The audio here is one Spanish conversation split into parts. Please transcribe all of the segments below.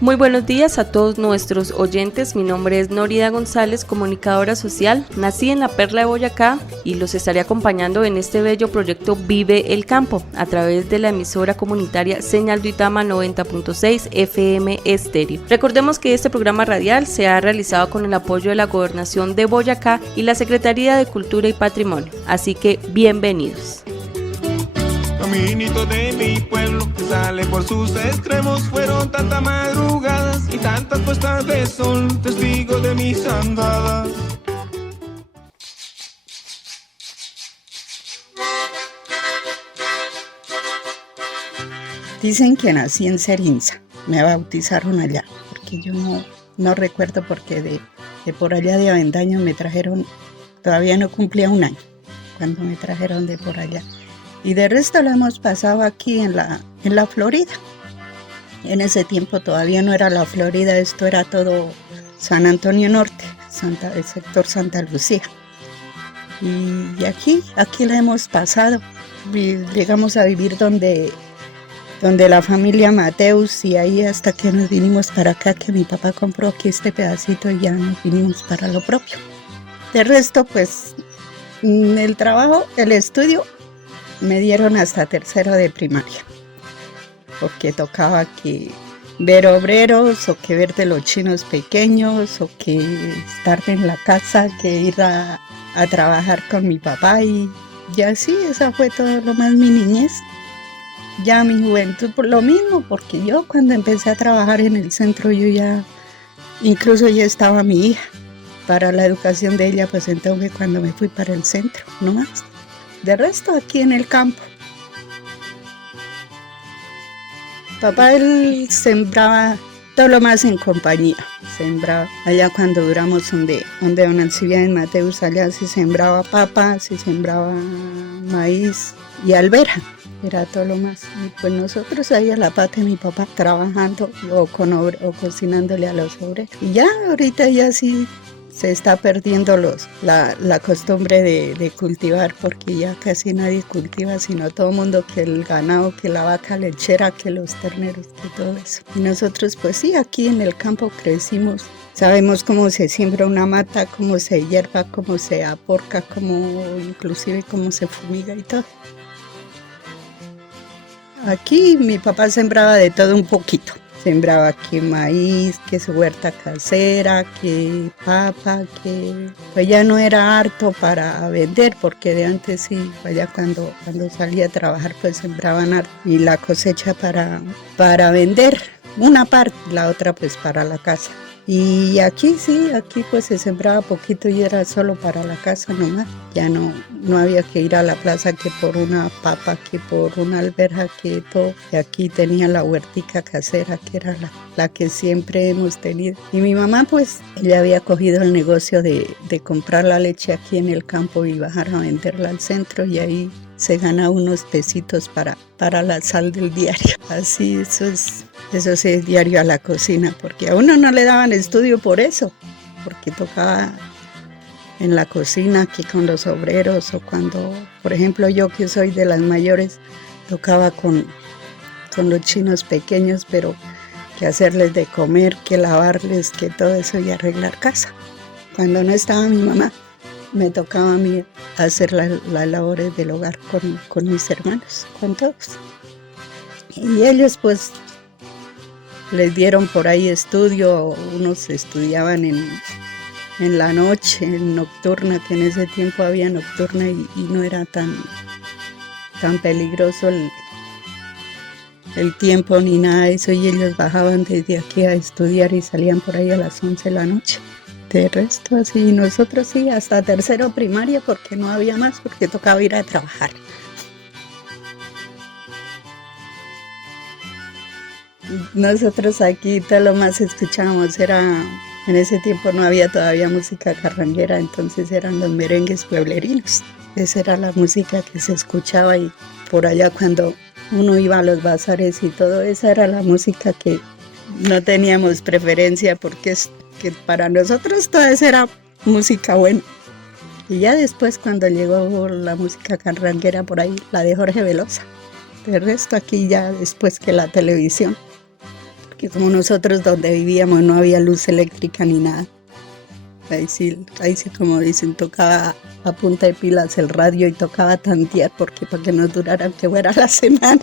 Muy buenos días a todos nuestros oyentes, mi nombre es Norida González, comunicadora social, nací en la Perla de Boyacá y los estaré acompañando en este bello proyecto Vive el Campo a través de la emisora comunitaria Señal Duitama 90.6 FM Estéreo. Recordemos que este programa radial se ha realizado con el apoyo de la Gobernación de Boyacá y la Secretaría de Cultura y Patrimonio, así que bienvenidos. Caminito de mi pueblo que sale por sus extremos, fueron tantas madrugadas y tantas puestas de sol, testigo de mis andadas. Dicen que nací en Serinza, me bautizaron allá, porque yo no recuerdo porque de por allá de Avendaño me trajeron, todavía no cumplía un año cuando me trajeron de por allá. Y de resto lo hemos pasado aquí en la Florida. En ese tiempo todavía no era la Florida, esto era todo San Antonio Norte, el sector Santa Lucía. Y aquí la hemos pasado. Llegamos a vivir donde la familia Mateus y ahí hasta que nos vinimos para acá, que mi papá compró aquí este pedacito y ya nos vinimos para lo propio. De resto, pues, el trabajo, el estudio, me dieron hasta tercero de primaria, porque tocaba que ver obreros o que ver de los chinos pequeños o que estar en la casa, que ir a trabajar con mi papá y así, esa fue todo lo más mi niñez. Ya mi juventud por lo mismo, porque yo cuando empecé a trabajar en el centro incluso ya estaba mi hija, para la educación de ella, pues entonces cuando me fui para el centro, no más. De resto aquí en el campo. Papá él sembraba todo lo más en compañía. Sembraba allá cuando duramos donde don Alcibiades Mateus, allá se sembraba papa, se sembraba maíz y alberja. Era todo lo más. Y pues nosotros ahí a la pata de mi papá trabajando o cocinándole a los obreros. Y ya ahorita ya sí se está perdiendo la costumbre de cultivar, porque ya casi nadie cultiva, sino todo el mundo, que el ganado, que la vaca lechera, que los terneros, que todo eso. Y nosotros pues sí, aquí en el campo crecimos, sabemos cómo se siembra una mata, cómo se hierba, cómo se aporca, inclusive cómo se fumiga y todo. Aquí mi papá sembraba de todo un poquito. Sembraba que maíz, que su huerta casera, que papa, que pues ya no era harto para vender, porque de antes sí, allá cuando salía a trabajar pues sembraban harto y la cosecha para vender, una parte, la otra pues para la casa. Y aquí sí, aquí pues se sembraba poquito y era solo para la casa nomás. Ya no había que ir a la plaza que por una papa, que por una alberja, que todo. Y aquí tenía la huertica casera, que era la que siempre hemos tenido. Y mi mamá pues, ella había cogido el negocio de comprar la leche aquí en el campo y bajar a venderla al centro, y ahí se gana unos pesitos para la sal del diario. Así, eso sí es diario a la cocina, porque a uno no le daban estudio por eso, porque tocaba en la cocina aquí con los obreros, o cuando, por ejemplo, yo que soy de las mayores, tocaba con los chinos pequeños, pero que hacerles de comer, que lavarles, que todo eso y arreglar casa. Cuando no estaba mi mamá, me tocaba a mí hacer las labores del hogar con mis hermanos, con todos. Y ellos pues les dieron por ahí estudio, unos estudiaban en la noche, en nocturna, que en ese tiempo había nocturna y no era tan peligroso el tiempo ni nada de eso, y ellos bajaban desde aquí a estudiar y salían por ahí a las 11 de la noche. De resto así, nosotros sí, hasta tercero primaria, porque no había más, porque tocaba ir a trabajar. Nosotros aquí todo lo más escuchábamos era, en ese tiempo no había todavía música carranguera, entonces eran los merengues pueblerinos. Esa era la música que se escuchaba, y por allá cuando uno iba a los bazares y todo, esa era la música que no teníamos preferencia, porque que para nosotros toda esa era música buena. Y ya después, cuando llegó la música carranguera por ahí, la de Jorge Velosa. De resto aquí ya después que la televisión, porque como nosotros donde vivíamos no había luz eléctrica ni nada. Ahí sí como dicen, tocaba a punta de pilas el radio y tocaba tantear porque para que nos durara que fuera la semana.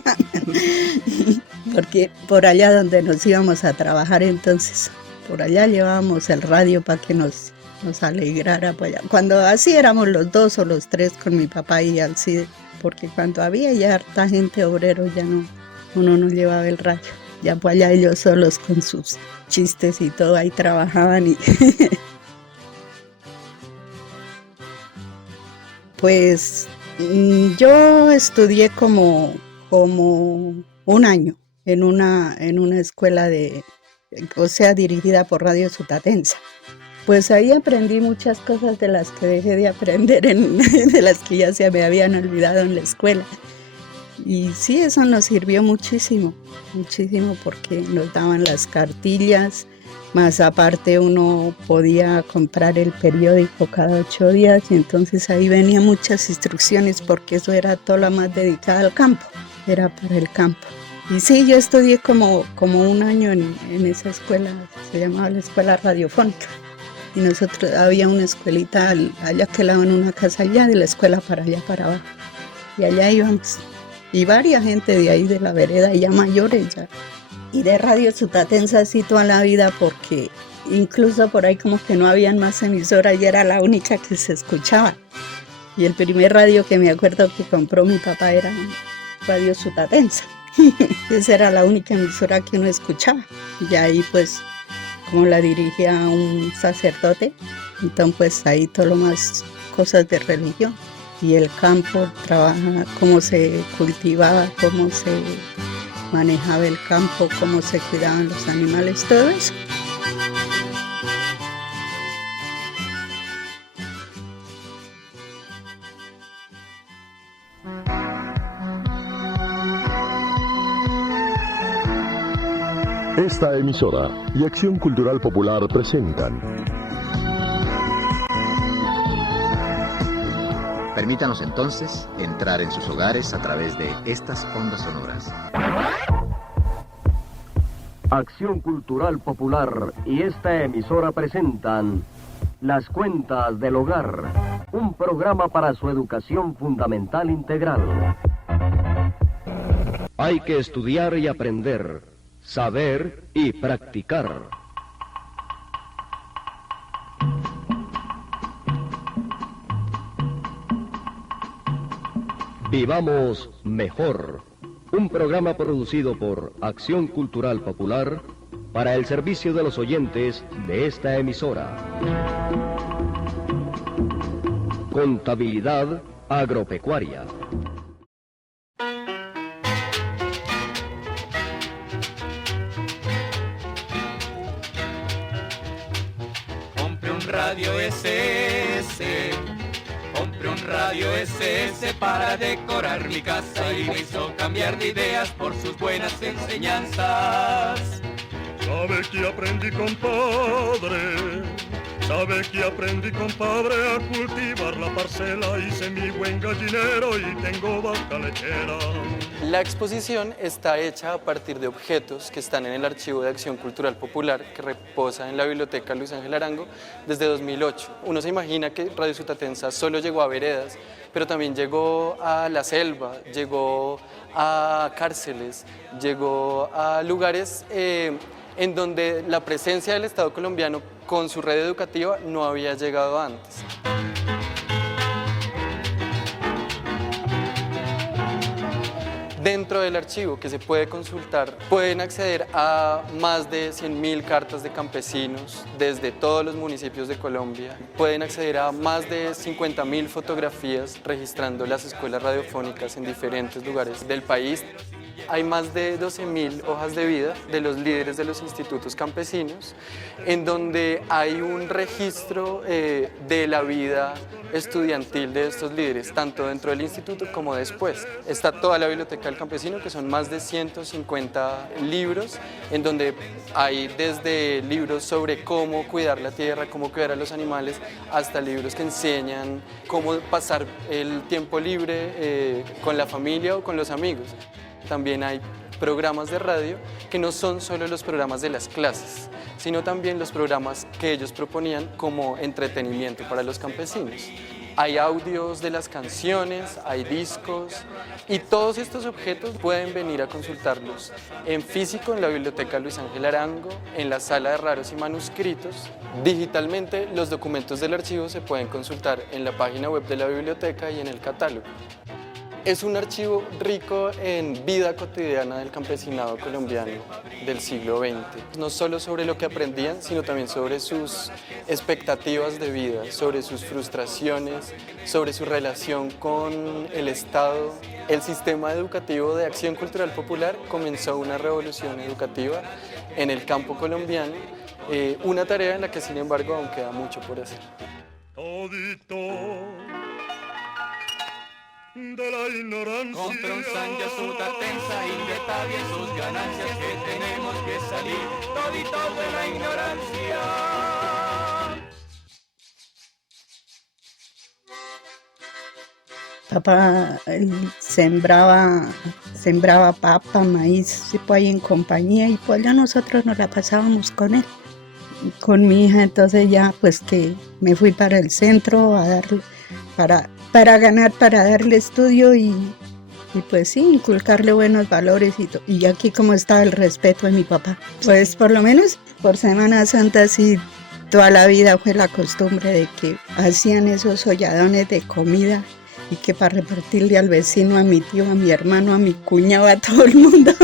Porque por allá donde nos íbamos a trabajar entonces, por allá llevábamos el radio para que nos alegrara. Pues allá. Cuando así éramos los 2 o los 3 con mi papá y Alcide, porque cuando había ya harta gente obrero ya no, uno no llevaba el radio. Ya pues allá ellos solos con sus chistes y todo ahí trabajaban y... Pues yo estudié como un año en una escuela dirigida por Radio Sutatensa. Pues ahí aprendí muchas cosas de las que dejé de aprender, de las que ya se me habían olvidado en la escuela. Y sí, eso nos sirvió muchísimo porque nos daban las cartillas. Más aparte uno podía comprar el periódico cada 8 días y entonces ahí venían muchas instrucciones porque eso era todo lo más dedicado al campo, era para el campo. Y sí, yo estudié como un año en esa escuela, se llamaba la escuela radiofónica. Y nosotros había una escuelita allá que la en una casa allá de la escuela para allá para abajo. Y allá íbamos. Y varias gente de ahí de la vereda, ya mayores ya. Y de Radio Sutatensa así toda la vida porque incluso por ahí como que no habían más emisoras y era la única que se escuchaba. Y el primer radio que me acuerdo que compró mi papá era Radio Sutatensa. Esa era la única emisora que uno escuchaba. Y ahí pues como la dirigía un sacerdote, entonces pues ahí todo lo más cosas de religión. Y el campo trabaja, cómo se cultivaba, cómo se manejaba el campo, cómo se cuidaban los animales, todo eso. Esta emisora y Acción Cultural Popular presentan. Permítanos entonces entrar en sus hogares a través de estas ondas sonoras. Acción Cultural Popular y esta emisora presentan Las Cuentas del Hogar, un programa para su educación fundamental integral. Hay que estudiar y aprender, saber y practicar. Vivamos mejor. Un programa producido por Acción Cultural Popular para el servicio de los oyentes de esta emisora. Contabilidad agropecuaria. Compré un radio SS. Compré un radio SS para decorar mi casa y me hizo cambiar de ideas por sus buenas enseñanzas. ¿Sabe que aprendí, compadre? ¿Sabe que aprendí, compadre, a cultivar la parcela? Hice mi buen gallinero y tengo vaca lechera. La exposición está hecha a partir de objetos que están en el Archivo de Acción Cultural Popular que reposa en la Biblioteca Luis Ángel Arango desde 2008. Uno se imagina que Radio Sutatensa solo llegó a veredas, pero también llegó a la selva, llegó a cárceles, llegó a lugares en donde la presencia del Estado colombiano con su red educativa no había llegado antes. Dentro del archivo que se puede consultar, pueden acceder a más de 100.000 cartas de campesinos desde todos los municipios de Colombia. Pueden acceder a más de 50.000 fotografías registrando las escuelas radiofónicas en diferentes lugares del país. Hay más de 12.000 hojas de vida de los líderes de los institutos campesinos, en donde hay un registro de la vida estudiantil de estos líderes, tanto dentro del instituto como después. Está toda la biblioteca del campesino, que son más de 150 libros, en donde hay desde libros sobre cómo cuidar la tierra, cómo cuidar a los animales, hasta libros que enseñan cómo pasar el tiempo libre con la familia o con los amigos. También hay programas de radio que no son solo los programas de las clases, sino también los programas que ellos proponían como entretenimiento para los campesinos. Hay audios de las canciones, hay discos y todos estos objetos pueden venir a consultarlos en físico en la Biblioteca Luis Ángel Arango, en la Sala de Raros y Manuscritos. Digitalmente los documentos del archivo se pueden consultar en la página web de la biblioteca y en el catálogo. Es un archivo rico en vida cotidiana del campesinado colombiano del siglo XX. No solo sobre lo que aprendían, sino también sobre sus expectativas de vida, sobre sus frustraciones, sobre su relación con el Estado. El sistema educativo de Acción Cultural Popular comenzó una revolución educativa en el campo colombiano, una tarea en la que, sin embargo, aún queda mucho por hacer. De la ignorancia. Compra un sanja suta tensa y detalle sus ganancias que tenemos que salir toditos de la ignorancia. Papá sembraba papa, maíz, pues ahí en compañía, y pues ya nosotros nos la pasábamos con él, con mi hija. Entonces ya pues que me fui para el centro a darle, para ganar, para darle estudio y pues sí, inculcarle buenos valores y aquí como estaba el respeto de mi papá. Pues por lo menos por Semana Santa sí, toda la vida fue la costumbre de que hacían esos holladones de comida y que para repartirle al vecino, a mi tío, a mi hermano, a mi cuñado, a todo el mundo.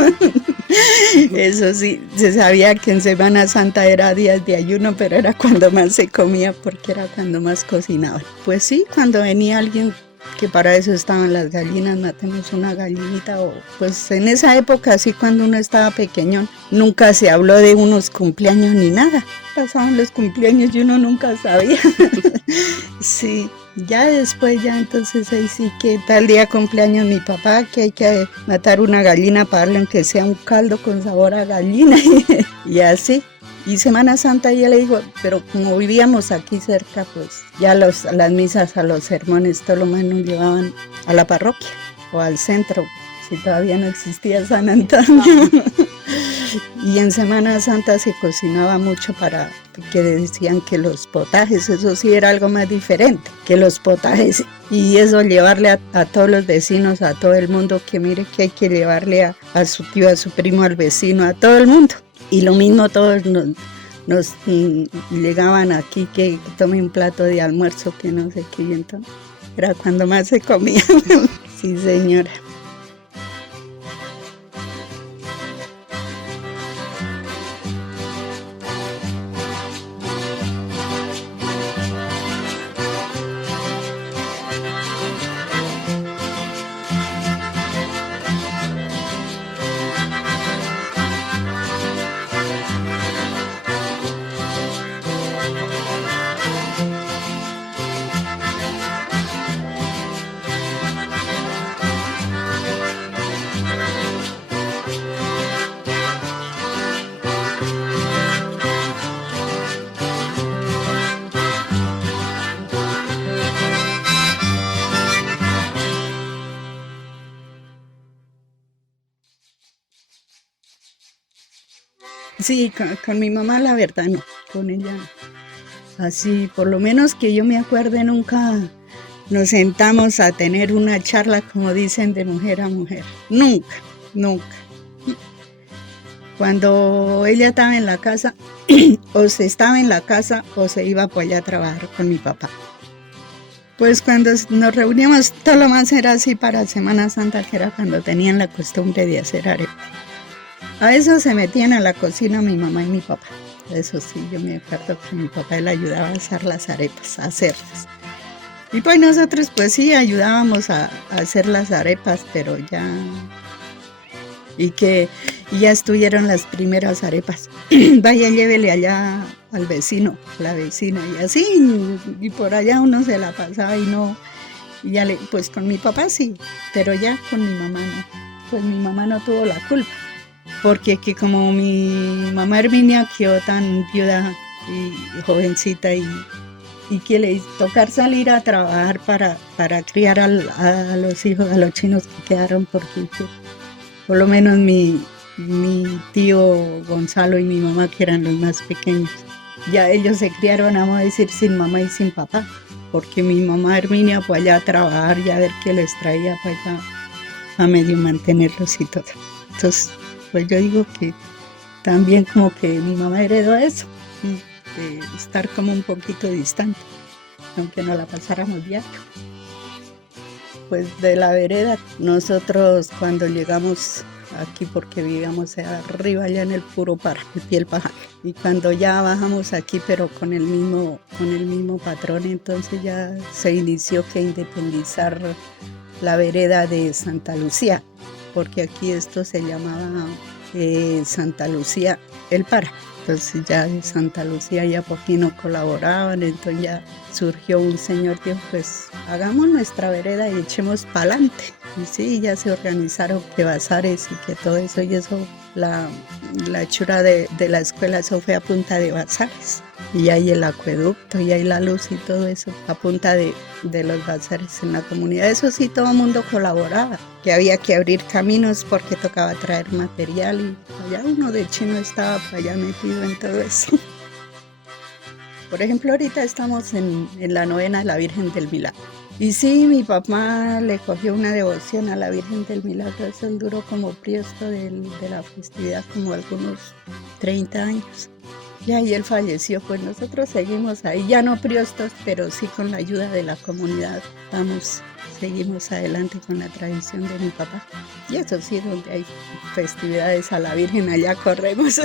Eso sí, se sabía que en Semana Santa era días de ayuno, pero era cuando más se comía porque era cuando más cocinaban. Pues sí, cuando venía alguien, que para eso estaban las gallinas, matemos una gallinita, o pues en esa época, así cuando uno estaba pequeño, nunca se habló de unos cumpleaños ni nada. Pasaban los cumpleaños y uno nunca sabía. Sí. Ya después, ya entonces ahí sí que tal día cumpleaños mi papá, que hay que matar una gallina para darle aunque sea un caldo con sabor a gallina y así. Y Semana Santa ya le digo, pero como vivíamos aquí cerca, pues ya las misas, a los sermones, todo lo más nos llevaban a la parroquia o al centro, si todavía no existía San Antonio. Y en Semana Santa se cocinaba mucho que decían que los potajes, eso sí era algo más diferente, que los potajes. Y eso llevarle a todos los vecinos, a todo el mundo, que mire que hay que llevarle a su tío, a su primo, al vecino, a todo el mundo. Y lo mismo todos nos llegaban aquí, que tome un plato de almuerzo, que no sé qué, y entonces era cuando más se comía. Sí, señora. Sí, con mi mamá la verdad no, con ella no. Así, por lo menos que yo me acuerde, nunca nos sentamos a tener una charla, como dicen, de mujer a mujer. Nunca, nunca. Cuando ella estaba en la casa, o se estaba en la casa o se iba por allá a trabajar con mi papá. Pues cuando nos reuníamos, todo lo más era así para Semana Santa, que era cuando tenían la costumbre de hacer arepas. A eso se metían a la cocina mi mamá y mi papá. Eso sí, yo me acuerdo que mi papá le ayudaba a hacer las arepas, a hacerlas. Y pues nosotros pues sí ayudábamos a hacer las arepas, pero ya... Y ya estuvieron las primeras arepas. Vaya, llévele allá al vecino, a la vecina, y así, y por allá uno se la pasaba y no... Y ya pues con mi papá sí, pero ya con mi mamá no. Pues mi mamá no tuvo la culpa. Porque que como mi mamá Herminia quedó tan viuda y jovencita y que le tocar salir a trabajar para criar a los hijos, a los chinos que quedaron, porque Por lo menos mi tío Gonzalo y mi mamá, que eran los más pequeños. Ya ellos se criaron, vamos a decir, sin mamá y sin papá, porque mi mamá Herminia fue allá a trabajar y a ver qué les traía para allá, a medio mantenerlos y todo. Entonces, pues yo digo que también como que mi mamá heredó eso, de estar como un poquito distante, aunque no la pasáramos diario. Pues de la vereda, nosotros cuando llegamos aquí, porque vivíamos arriba allá en el puro parque, el Piel Pajar, y cuando ya bajamos aquí, pero con el mismo patrón, entonces ya se inició que independizar la vereda de Santa Lucía, porque aquí esto se llamaba Santa Lucía el Para. Entonces ya de Santa Lucía ya por aquí no colaboraban, entonces ya surgió un señor que pues hagamos nuestra vereda y echemos para adelante. Y sí, ya se organizaron que bazares y que todo eso, y eso, la hechura de la escuela, eso fue a punta de bazares. Y hay el acueducto y hay la luz y todo eso a punta de los bazares en la comunidad. Eso sí, todo el mundo colaboraba, que había que abrir caminos porque tocaba traer material y allá uno de chino estaba allá metido en todo eso. Por ejemplo, ahorita estamos en la novena de la Virgen del Milagro. Y sí, mi papá le cogió una devoción a la Virgen del Milagro. Eso duró como priesto de la festividad, como algunos 30 años. Y ahí él falleció, pues nosotros seguimos ahí, ya no priostos, pero sí con la ayuda de la comunidad. Seguimos adelante con la tradición de mi papá. Y eso sí, donde hay festividades a la Virgen, allá corremos.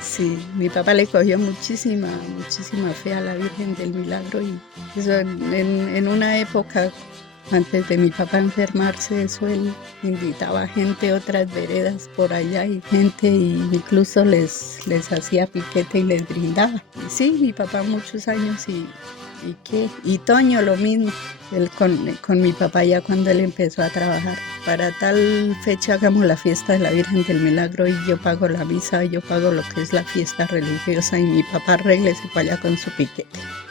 Sí, mi papá le cogió muchísima fe a la Virgen del Milagro, y eso en una época, antes de mi papá enfermarse, eso él invitaba gente de otras veredas por allá, y gente, y incluso les hacía piquete y les brindaba. Y sí, mi papá muchos años, y Toño lo mismo, él con mi papá ya cuando él empezó a trabajar. Para tal fecha hagamos la fiesta de la Virgen del Milagro y yo pago la misa, yo pago lo que es la fiesta religiosa, y mi papá arréglese para allá con su piquete.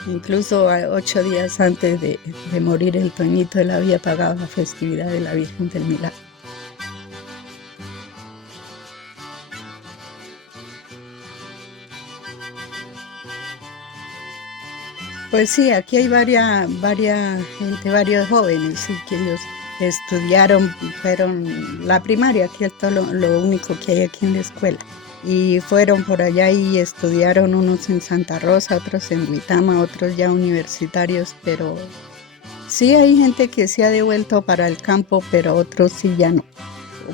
Incluso 8 días antes de morir el Toñito, él había pagado la festividad de la Virgen del Milagro. Pues sí, aquí hay varias gente, varios jóvenes, sí, que ellos estudiaron, fueron la primaria, que es todo lo único que hay aquí en la escuela. Y fueron por allá y estudiaron, unos en Santa Rosa, otros en Duitama, otros ya universitarios, pero sí hay gente que se ha devuelto para el campo, pero otros sí ya no.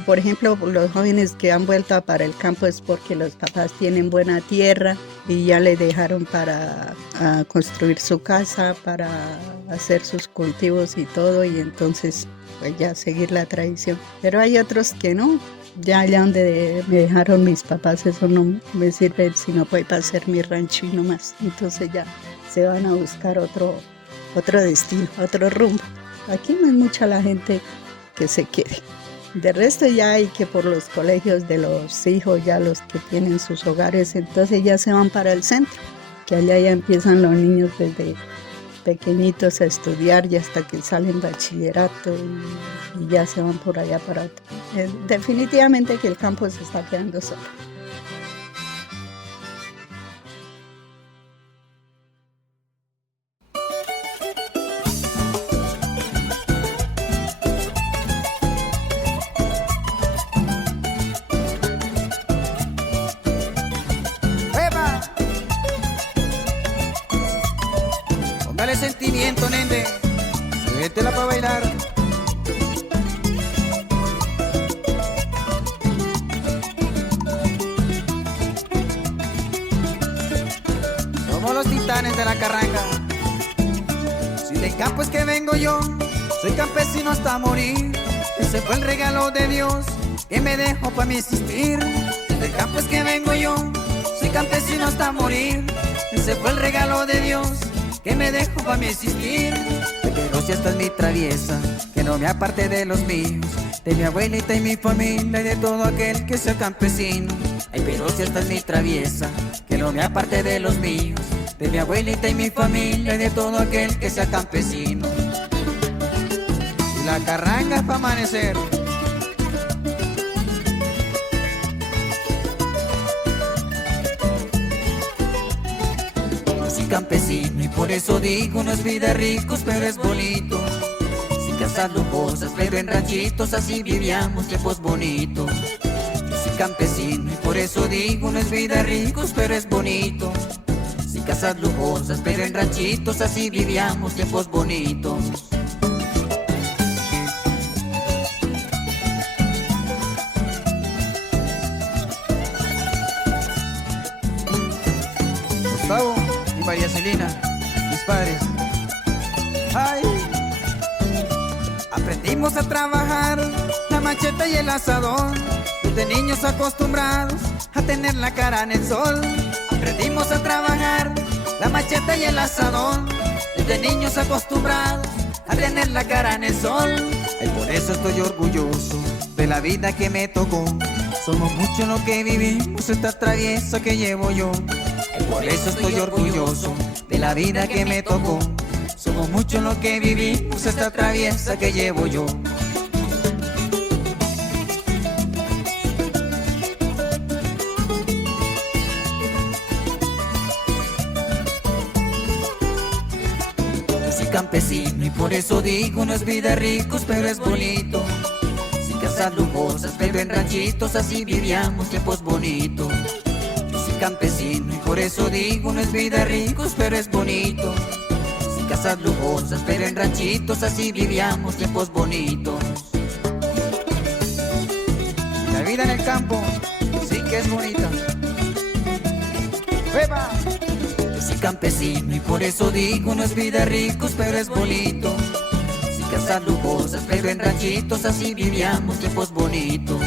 Por ejemplo, los jóvenes que han vuelto para el campo es porque los papás tienen buena tierra y ya le dejaron para construir su casa, para hacer sus cultivos y todo, y entonces pues ya seguir la tradición. Pero hay otros que no, ya allá donde me dejaron mis papás, eso no me sirve sino pues para hacer mi rancho y no más. Entonces ya se van a buscar otro destino, otro rumbo. Aquí no hay mucha la gente que se quede. De resto ya hay que por los colegios de los hijos, ya los que tienen sus hogares, entonces ya se van para el centro, que allá ya empiezan los niños desde pequeñitos a estudiar y hasta que salen bachillerato y ya se van por allá para otro. Definitivamente que el campo se está quedando solo. Sentimiento, nene, suéltela para bailar. Somos los titanes de la carranga. Si del campo es que vengo yo, soy campesino hasta morir. Ese fue el regalo de Dios que me dejó para mí existir. Si del campo es que vengo yo, soy campesino hasta morir. Ese fue el regalo de Dios que me dejo para mí existir. Pero si esta es mi traviesa, que no me aparte de los míos, de mi abuelita y mi familia y de todo aquel que sea campesino. Ay, pero si esta es mi traviesa, que no me aparte de los míos, de mi abuelita y mi familia y de todo aquel que sea campesino. Y la carranga es para amanecer. campesino y por eso digo, no es vida de ricos, pero es bonito. Sin casas lujosas, pero en ranchitos, así vivíamos tiempos bonitos. Yo soy campesino y por eso digo, no es vida de ricos, pero es bonito. Sin casas lujosas, pero en ranchitos, así vivíamos tiempos bonitos. Gustavo y María Celina, mis padres. Ay, aprendimos a trabajar la macheta y el asadón, desde niños acostumbrados a tener la cara en el sol. Aprendimos a trabajar la macheta y el asadón, desde niños acostumbrados a tener la cara en el sol. Y por eso estoy orgulloso de la vida que me tocó. Somos muchos los que vivimos esta traviesa que llevo yo. Y por eso estoy orgulloso de la vida que me tocó. Somos muchos los que vivimos esta traviesa que llevo yo. Campesino y por eso digo, no es vida de ricos, pero es bonito. Sin casas lujosas, pero en ranchitos, así vivíamos tiempos bonitos. Yo soy campesino y por eso digo, no es vida de ricos, pero es bonito. Sin casas lujosas, pero en ranchitos, así vivíamos tiempos bonitos. La vida en el campo sí que es bonita. ¡Beba! Soy campesino y por eso digo, no es vida de ricos, pero es bonito. Sin casas lujosas, pero en ranchitos, así vivíamos tiempos bonitos.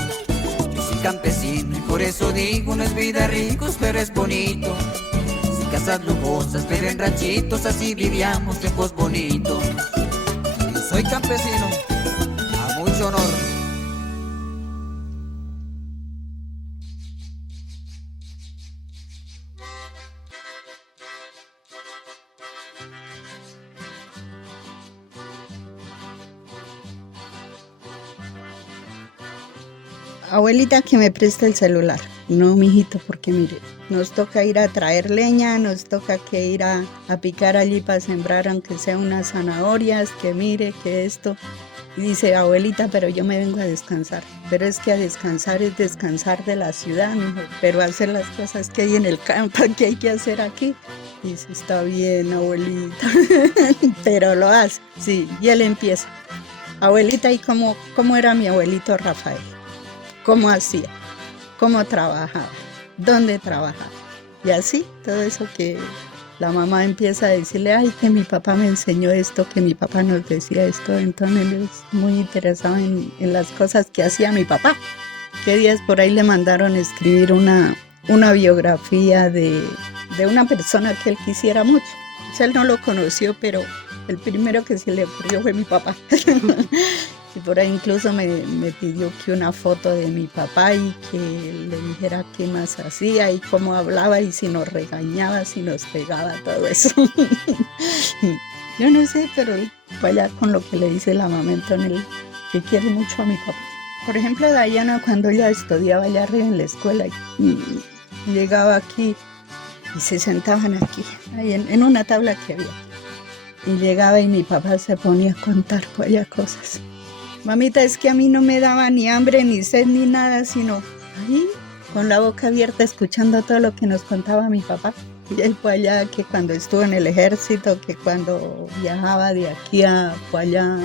Yo soy campesino y por eso digo, no es vida de ricos, pero es bonito. Sin casas lujosas, pero en ranchitos, así vivíamos tiempos bonitos. Yo soy campesino, a mucho honor. Abuelita, que me preste el celular. No, mijito, porque mire, nos toca ir a traer leña, nos toca que ir a picar allí para sembrar, aunque sea unas zanahorias, que mire, que esto. Y dice, abuelita, pero yo me vengo a descansar. Pero es que a descansar es descansar de la ciudad, mijo, pero hacer las cosas que hay en el campo, que hay que hacer aquí. Dice, está bien, abuelita, pero lo hace. Sí, y él empieza. Abuelita, ¿y cómo era mi abuelito Rafael? ¿Cómo hacía? ¿Cómo trabajaba? ¿Dónde trabajaba? Y así, todo eso que la mamá empieza a decirle, ay, que mi papá me enseñó esto, que mi papá nos decía esto. Entonces él es muy interesado en las cosas que hacía mi papá. Que días por ahí le mandaron escribir una biografía de una persona que él quisiera mucho. O sea, él no lo conoció, pero el primero que se le ocurrió fue mi papá. Y por ahí incluso me pidió que una foto de mi papá y que le dijera qué más hacía y cómo hablaba y si nos regañaba, si nos pegaba, todo eso. Yo no sé, pero fue allá con lo que le dice la mamá Antonella, que quiere mucho a mi papá. Por ejemplo, Dayana, cuando ella estudiaba allá arriba en la escuela y llegaba aquí y se sentaban aquí, ahí en una tabla que había. Y llegaba y mi papá se ponía a contar por allá cosas. Mamita, es que a mí no me daba ni hambre, ni sed, ni nada, sino ahí, con la boca abierta, escuchando todo lo que nos contaba mi papá. Y él fue allá, que cuando estuvo en el ejército, que cuando viajaba de aquí a allá,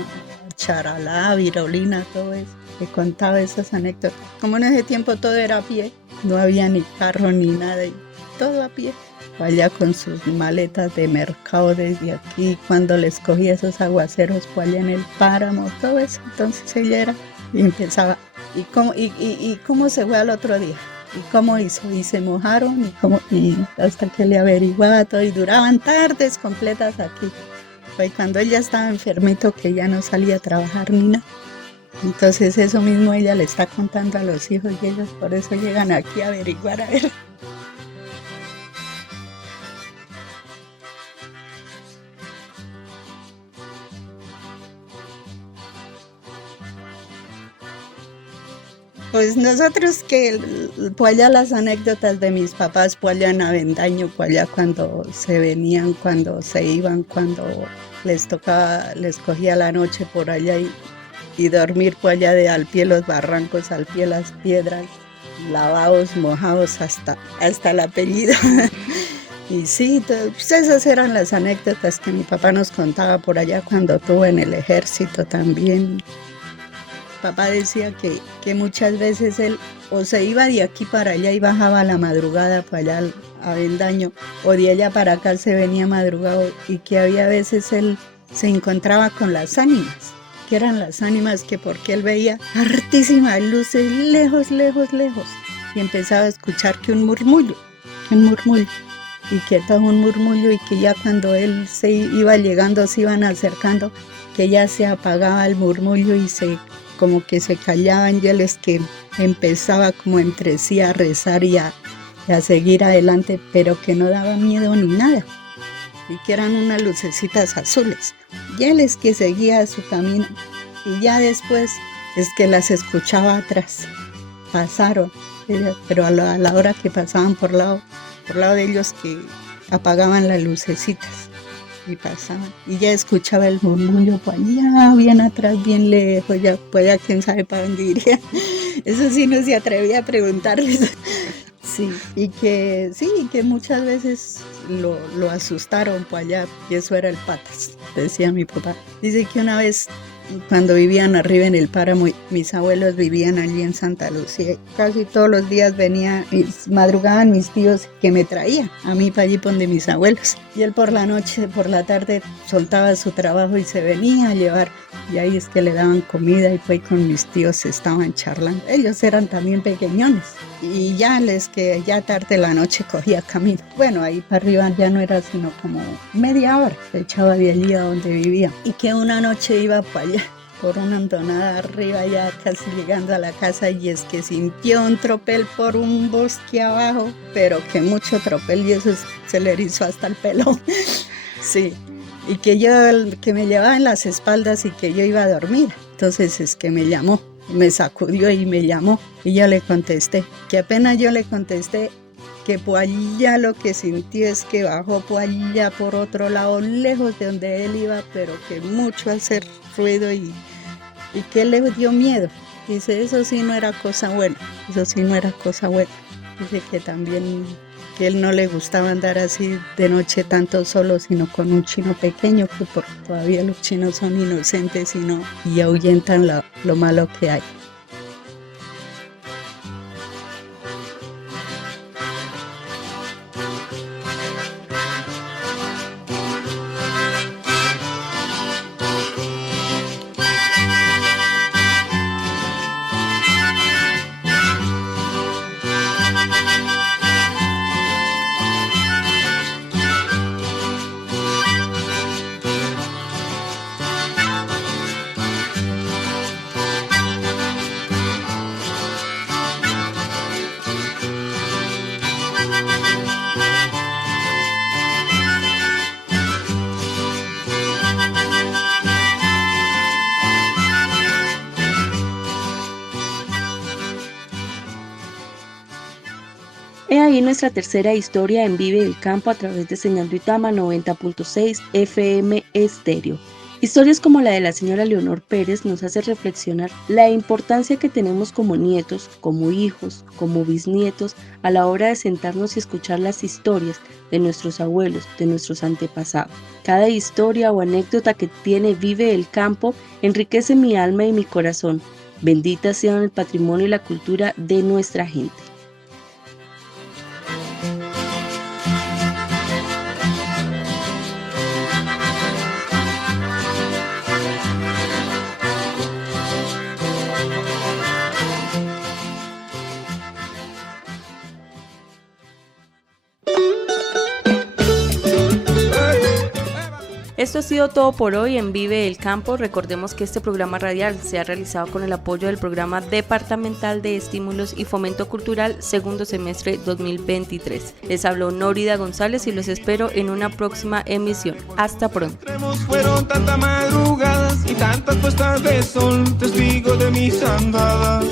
Charalá, Virolina, todo eso, que contaba esas anécdotas. Como en ese tiempo todo era a pie, no había ni carro ni nada, y todo a pie. Allá con sus maletas de mercado desde aquí, cuando les cogía esos aguaceros por allá en el páramo, todo eso. Entonces ella era y empezaba, ¿y cómo se fue al otro día? ¿Y cómo hizo? Y se mojaron, y hasta que le averiguaba todo, y duraban tardes completas aquí. Pues cuando ella estaba enfermito, que ya no salía a trabajar ni nada. Entonces eso mismo ella le está contando a los hijos, y ellos por eso llegan aquí a averiguar a ver. Pues nosotros pues allá las anécdotas de mis papás, pues allá en Avendaño, pues allá cuando se venían, cuando se iban, cuando les cogía la noche por allá y dormir pues allá al pie de los barrancos, al pie de las piedras, lavados, mojados hasta el apellido. Y sí, pues esas eran las anécdotas que mi papá nos contaba por allá cuando estuvo en el ejército también. Papá decía que muchas veces él o se iba de aquí para allá y bajaba a la madrugada para allá a Avendaño, o de allá para acá se venía madrugado, y que había veces él se encontraba con las ánimas, que eran las ánimas que porque él veía hartísimas luces lejos, lejos, lejos, y empezaba a escuchar que un murmullo, y que todo un murmullo, y que ya cuando él se iba llegando, se iban acercando, que ya se apagaba el murmullo y como que se callaban, y él es que empezaba como entre sí a rezar y a seguir adelante, pero que no daba miedo ni nada, y que eran unas lucecitas azules, y él es que seguía su camino, y ya después es que las escuchaba atrás, pasaron, pero a la hora que pasaban por lado de ellos, que apagaban las lucecitas y pasaban, y ya escuchaba el murmullo por allá, bien atrás, bien lejos, ya quién sabe para dónde iría. Eso sí no se atrevía a preguntarles. Sí, y que muchas veces lo asustaron por allá, y eso era el Patas, decía mi papá. Dice que una vez, cuando vivían arriba en el páramo, mis abuelos vivían allí en Santa Lucía, casi todos los días madrugaban mis tíos que me traían a mí para allí donde mis abuelos, y él por la noche, por la tarde soltaba su trabajo y se venía a llevar, y ahí es que le daban comida, y pues con mis tíos estaban charlando. Ellos eran también pequeñones, y ya tarde la noche cogía camino. Bueno, ahí para arriba ya no era sino como media hora, se echaba de allí a donde vivía, y que una noche iba para allá, por una hondonada arriba, ya casi llegando a la casa, y es que sintió un tropel por un bosque abajo, pero que mucho tropel, y eso se le erizó hasta el pelo. Sí, y que me llevaba en las espaldas y que yo iba a dormir. Entonces es que me llamó, me sacudió y me llamó, y yo le contesté, que apenas yo le contesté, que por allá lo que sintió es que bajó por allá por otro lado, lejos de donde él iba, pero que mucho hacer ruido, y que le dio miedo. Dice, eso sí no era cosa buena. Dice que también que él no le gustaba andar así de noche tanto solo, sino con un chino pequeño, que porque todavía los chinos son inocentes y ahuyentan lo malo que hay. He ahí nuestra tercera historia en Vive el Campo a través de Señal Duitama 90.6 FM Estéreo. Historias como la de la señora Leonor Pérez nos hace reflexionar la importancia que tenemos como nietos, como hijos, como bisnietos, a la hora de sentarnos y escuchar las historias de nuestros abuelos, de nuestros antepasados. Cada historia o anécdota que tiene Vive el Campo enriquece mi alma y mi corazón. Bendita sean el patrimonio y la cultura de nuestra gente. Esto ha sido todo por hoy en Vive el Campo. Recordemos que este programa radial se ha realizado con el apoyo del Programa Departamental de Estímulos y Fomento Cultural segundo semestre 2023. Les habló Nórida González y los espero en una próxima emisión. Hasta pronto. Fueron tantas madrugadas y tantas puestas de sol, testigo de mis andadas.